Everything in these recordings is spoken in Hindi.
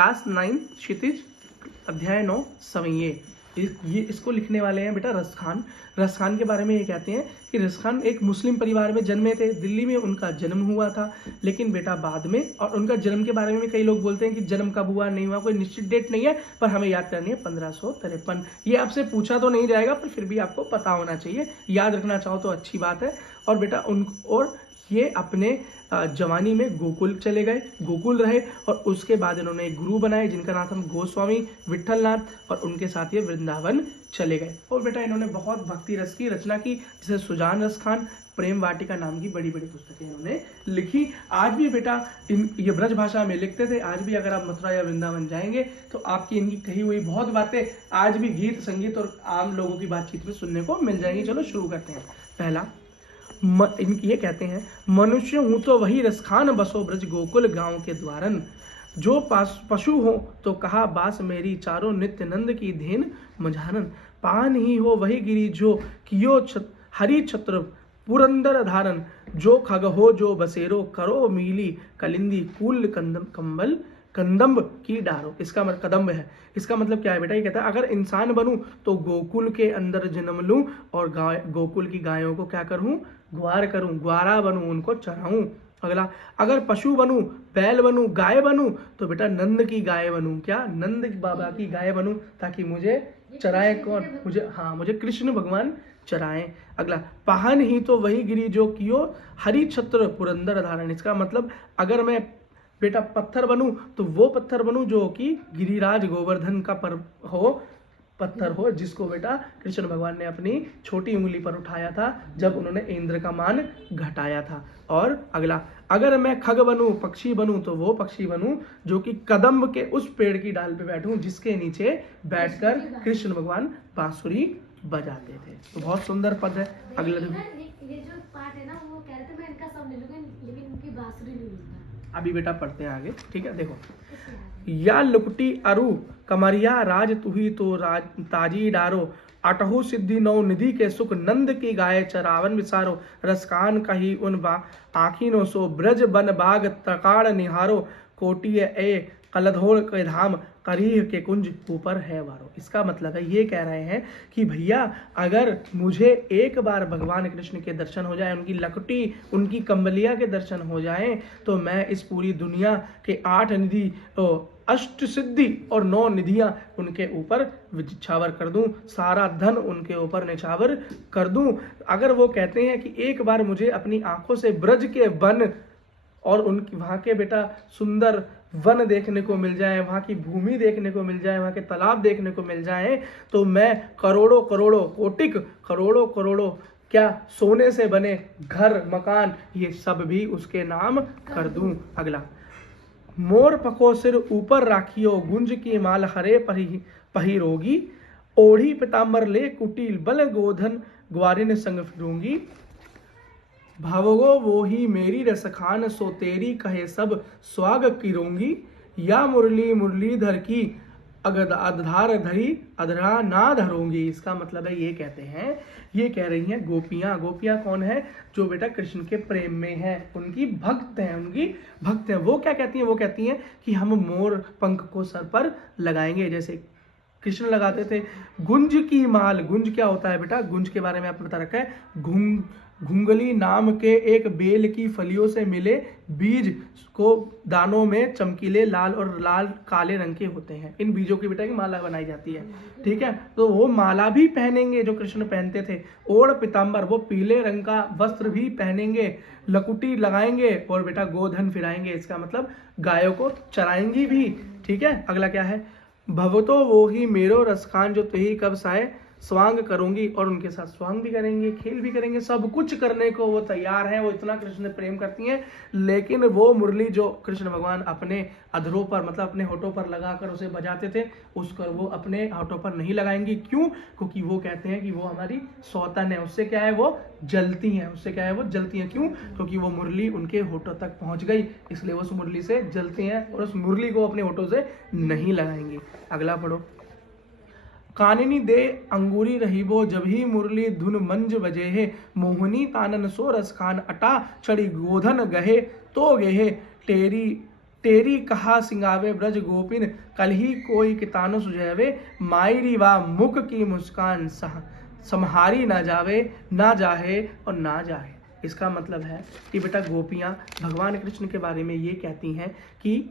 क्लास 9 क्षितिज अध्याय 9 सवैये। ये इसको लिखने वाले हैं बेटा रस खान। रस खान के बारे में ये कहते हैं कि रस खान एक मुस्लिम परिवार में जन्मे थे। दिल्ली में उनका जन्म हुआ था, लेकिन बेटा बाद में, और उनका जन्म के बारे में भी कई लोग बोलते हैं कि जन्म कब हुआ नहीं हुआ, कोई निश्चित डेट नहीं है, पर हमें याद करनी है 1553। ये आपसे पूछा तो नहीं जाएगा, पर फिर भी आपको पता होना चाहिए, याद रखना चाहो तो अच्छी बात है। और बेटा और ये अपने जवानी में गोकुल चले गए, गोकुल रहे, और उसके बाद इन्होंने एक गुरु बनाए जिनका नाम था गोस्वामी विठलनाथ, और उनके साथ ये वृंदावन चले गए। और बेटा इन्होंने बहुत भक्ति रस की रचना की, जैसे सुजान रस खान, प्रेम वाटिका नाम की बड़ी बड़ी पुस्तकें इन्होंने लिखी। आज भी बेटा ये ब्रज भाषा में लिखते थे। आज भी अगर आप मथुरा या वृंदावन जाएंगे तो आपकी इनकी कही हुई बहुत बातें आज भी गीत संगीत और आम लोगों की बातचीत में सुनने को मिल जाएंगी। चलो शुरू करते हैं। पहला ये कहते हैं, मनुष्य हूँ तो वही रसखान, बसो ब्रज गोकुल गांव के द्वारन। जो पशु हो तो कहा बास मेरी, चारों नित्य नंद की धेन मझानन। पान ही हो वही गिरी जो कियो हरि छत्र पुरंदर धारन। जो खग हो जो बसेरो, करो मीली कलिंदी कूल कंबल कंदम्ब की डारो। इसका मतलब कदम्ब है। इसका मतलब क्या है बेटा? ये कहता है अगर इंसान बनूं तो गोकुल के अंदर जन्म लूं और गोकुल की गायों को क्या करूं? ग्वार करूं, ग्वारा बनूं, उनको चराऊं। अगला, अगर पशु बनूं, बैल बनूं, गाय बनूं तो बेटा नंद की गाय बनूं। क्या? नंद बाबा की गाय बनूं, ताकि मुझे चराए कौन? मुझे कृष्ण भगवान चराएं। अगला, पाहन ही तो वही गिरी जो कियो हरि छत्र पुरंदर धारण। इसका मतलब अगर मैं बेटा पत्थर बनूं तो वो पत्थर बनूं जो कि गिरिराज गोवर्धन का पत्थर हो, जिसको बेटा कृष्ण भगवान ने अपनी छोटी उंगली पर उठाया था जब उन्होंने इंद्र का मान घटाया था। और अगला, अगर मैं खग बनूं, पक्षी बनूं तो वो पक्षी बनूं जो कि कदम्ब के उस पेड़ की डाल पे बैठूं जिसके नीचे बैठकर कृष्ण भगवान बांसुरी बजाते थे। तो बहुत सुंदर पद है। अगला ये जो पार्ट है ना, वो कह रहे थे मैं इनका सब ले लूंगा, लेकिन उनकी बांसुरी नहीं मिलता। अभी बेटा पढ़ते हैं आगे, ठीक है। देखो, या लुपटी अरु कमरिया राज तुही तो राज ताजी डारो। अटहु सिद्धि नौ निधि के सुख, नंद की गाय चरावन विसारो। रसकान कही उन आखिनो सो, ब्रज बन बाग तकाड़ निहारो। कोटिय ए कलधोल के धाम, करीह के कुंज ऊपर है वारो। इसका मतलब है, ये कह रहे हैं कि भैया अगर मुझे एक बार भगवान कृष्ण के दर्शन हो जाए, उनकी लकटी, उनकी कंबलिया के दर्शन हो जाए, तो मैं इस पूरी दुनिया के 8 निधि, अष्ट सिद्धि और 9 निधियां उनके ऊपर निछावर कर दूं, सारा धन उनके ऊपर निछावर कर दूं। अगर वो कहते हैं कि एक बार मुझे अपनी आंखों से ब्रज के वन और उनकी वहाँ के बेटा सुंदर वन देखने को मिल जाए, वहाँ की भूमि देखने को मिल जाए, वहाँ के तालाब देखने को मिल जाए, तो मैं करोड़ों करोड़ों कोटिक करोड़ों करोड़ों क्या सोने से बने घर मकान ये सब भी उसके नाम कर दूं। अगला, मोर पको सिर ऊपर राखियो, गुंज की माल हरे पहिरोगी। ओढ़ी पिताम्बर ले कुटिल, बल गोधन ग्वारिन संग फिरूंगी। भावगो वो ही मेरी रसखान, सो तेरी कहे सब स्वाग किरूंगी। या मुरली मुरलीधर की अगद अधार धरी, अधरा ना धरूंगी। इसका मतलब है, ये कहते हैं, ये कह रही हैं गोपियां। गोपियां कौन है? जो बेटा कृष्ण के प्रेम में है, उनकी भक्त हैं, उनकी भक्त हैं। वो क्या कहती हैं? वो कहती हैं कि हम मोर पंख को सर पर लगाएंगे, जैसे कृष्ण लगाते थे। गुंज की माल, गुंज क्या होता है बेटा? गुंज के बारे में आपने बता रखा है। घुंगली नाम के एक बेल की फलियों से मिले बीज को दानों में चमकीले लाल और लाल काले रंग के होते हैं। इन बीजों की बेटा की माला बनाई जाती है, ठीक है। तो वो माला भी पहनेंगे जो कृष्ण पहनते थे। ओढ़ पिताम्बर, वो पीले रंग का वस्त्र भी पहनेंगे। लकुटी लगाएंगे और बेटा गोधन फिराएंगे। इसका मतलब गायों को चराएंगी भी, ठीक है। अगला क्या है? भवतो वो ही मेरो रसखान, जो तुही कब साए स्वांग करूंगी। और उनके साथ स्वांग भी करेंगे, खेल भी करेंगे, सब कुछ करने को वो तैयार हैं। वो इतना कृष्ण से प्रेम करती हैं, लेकिन वो मुरली जो कृष्ण भगवान अपने अधरों पर, मतलब अपने होठों पर लगाकर उसे बजाते थे, उसको वो अपने होठों पर नहीं लगाएंगी। क्यों? क्योंकि वो कहते हैं कि वो हमारी सौतन है, उससे क्या है, वो जलती हैं। उससे क्या है, वो जलती हैं। क्यों? क्योंकि वो मुरली उनके होठों तक पहुंच गई, इसलिए वो उस मुरली से जलते हैं और उस मुरली को अपने होठों से नहीं लगाएंगे। अगला पढ़ो। काननी दे अंगूरी रहीबो, जब ही मुरली धुन मंज बजे है। मोहनी तानन सो रस खान, अटा चढ़ी गोधन गहे तो गेहे। टेरी तेरी कहा सिंगावे ब्रज गोपिन, कल ही कोई कितानु सुझावे, मायरी वा मुख की मुस्कान समहारी ना जावे, ना जाहे और ना जाए। इसका मतलब है कि बेटा गोपियाँ भगवान कृष्ण के बारे में ये कहती हैं कि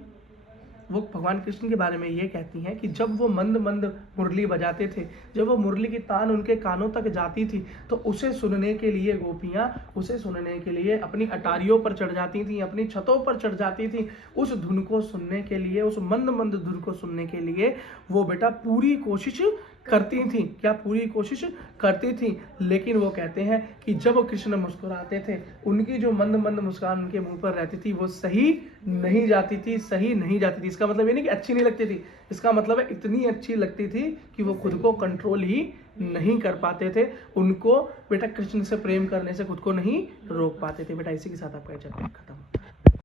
वो भगवान कृष्ण के बारे में ये कहती हैं कि जब वो मंद मंद मुरली बजाते थे, जब वो मुरली की तान उनके कानों तक जाती थी, तो उसे सुनने के लिए गोपियाँ उसे सुनने के लिए अपनी अटारियों पर चढ़ जाती थी, अपनी छतों पर चढ़ जाती थी। उस धुन को सुनने के लिए, उस मंद मंद धुन को सुनने के लिए वो बेटा पूरी कोशिश करती थी। क्या पूरी कोशिश करती थी? लेकिन वो कहते हैं कि जब कृष्ण मुस्कुराते थे, उनकी जो मंद मंद मुस्कान उनके मुंह पर रहती थी, वो सही नहीं जाती थी, सही नहीं जाती थी। इसका मतलब ये नहीं कि अच्छी नहीं लगती थी, इसका मतलब है इतनी अच्छी लगती थी कि वो खुद को कंट्रोल ही नहीं कर पाते थे। उनको बेटा कृष्ण से प्रेम करने से खुद को नहीं रोक पाते थे। बेटा इसी के साथ आपका चैप्टर खत्म।